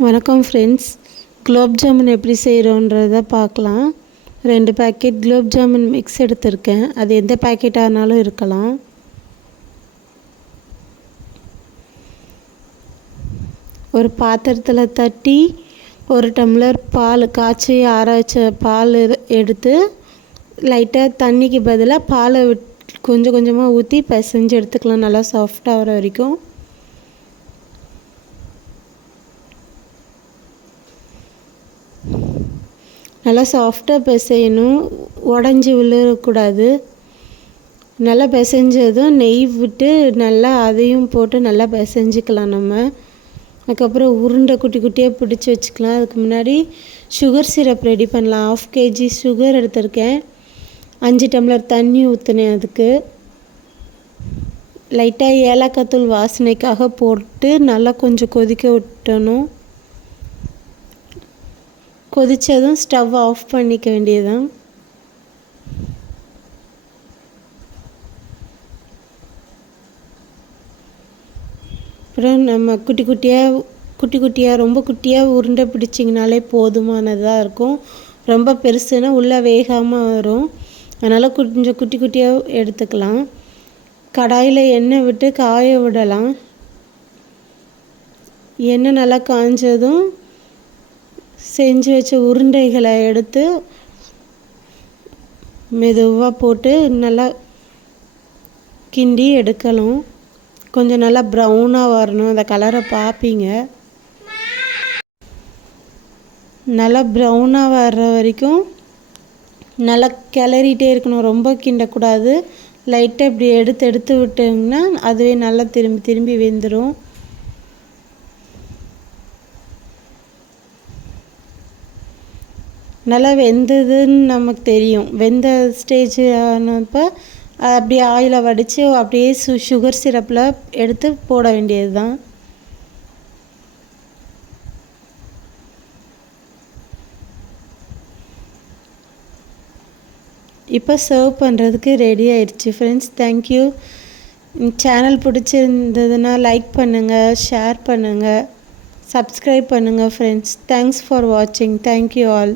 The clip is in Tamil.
வணக்கம் ஃப்ரெண்ட்ஸ், குலோப் ஜாமுன் எப்படி செய்கிறோன்றதை பார்க்கலாம். 2 பேக்கெட் குலோப் ஜாமுன் மிக்ஸ் எடுத்திருக்கேன். அது எந்த பேக்கெட்டாக இருந்தாலும் இருக்கலாம். ஒரு பாத்திரத்தில் தட்டி 1 டம்ளர் பால், காய்ச்சி ஆற வச்ச பால் எடுத்து லைட்டாக தண்ணிக்கு பதிலாக பாலை கொஞ்சம் கொஞ்சமாக ஊற்றி பிசைஞ்சு எடுத்துக்கலாம். நல்லா சாஃப்டாக வர வரைக்கும். நல்லா சாஃப்டாக பிசையணும், உடஞ்சி விழுறக்கூடாது. நல்லா பிசைஞ்சதும் நெய் விட்டு நல்லா அதையும் போட்டு நல்லா பிசைஞ்சிக்கலாம். நம்ம அதுக்கப்புறம் உருண்டை குட்டி குட்டியாக பிடிச்சி வச்சுக்கலாம். அதுக்கு முன்னாடி சுகர் சிரப் ரெடி பண்ணலாம். 1/2 kg சுகர் எடுத்திருக்கேன். 5 டம்ளர் தண்ணி ஊற்றினேன். அதுக்கு லைட்டாக ஏலக்காய் தூள் வாசனைக்காக போட்டு நல்லா கொஞ்சம் கொதிக்க விட்டணும். கொதித்ததும் ஸ்டவ் ஆஃப் பண்ணிக்க வேண்டியதுதான். அப்புறம் நம்ம குட்டி குட்டியாக ரொம்ப குட்டியாக உருண்டை பிடிச்சிங்கனாலே போதுமானதாக இருக்கும். ரொம்ப பெருசுனா உள்ளே வேகாமல் வரும். அதனால் கொஞ்சம் குட்டி குட்டியாக எடுத்துக்கலாம். கடாயில் எண்ணெய் விட்டு காய விடலாம். எண்ணெய் நல்லா காஞ்சதும் செஞ்சு வச்ச உருண்டைகளை எடுத்து மெதுவாக போட்டு நல்லா கிண்டி எடுக்கலாம். கொஞ்சம் நல்லா ப்ரௌனாக வரணும். அந்த கலரை பார்ப்பீங்க. நல்லா ப்ரௌனாக வர்ற வரைக்கும் நல்லா கிளறிட்டே இருக்கணும். ரொம்ப கிண்டக்கூடாது. லைட்டாக இப்படி எடுத்து விட்டிங்கன்னா அதுவே நல்லா திரும்பி வெந்துடும். நல்லா வெந்ததுன்னு நமக்கு தெரியும். வெந்த ஸ்டேஜ் ஆனப்போ அப்படியே ஆயிலை வடித்து அப்படியே சுகர் சிரப்பில் எடுத்து போட வேண்டியது தான். இப்போ சர்வ் பண்ணுறதுக்கு ரெடி ஆயிடுச்சு ஃப்ரெண்ட்ஸ். தேங்க்யூ. சேனல் பிடிச்சிருந்ததுன்னா லைக் பண்ணுங்கள், ஷேர் பண்ணுங்கள், சப்ஸ்கிரைப் பண்ணுங்கள் ஃப்ரெண்ட்ஸ். தேங்க்ஸ் ஃபார் வாட்சிங். Thank you all.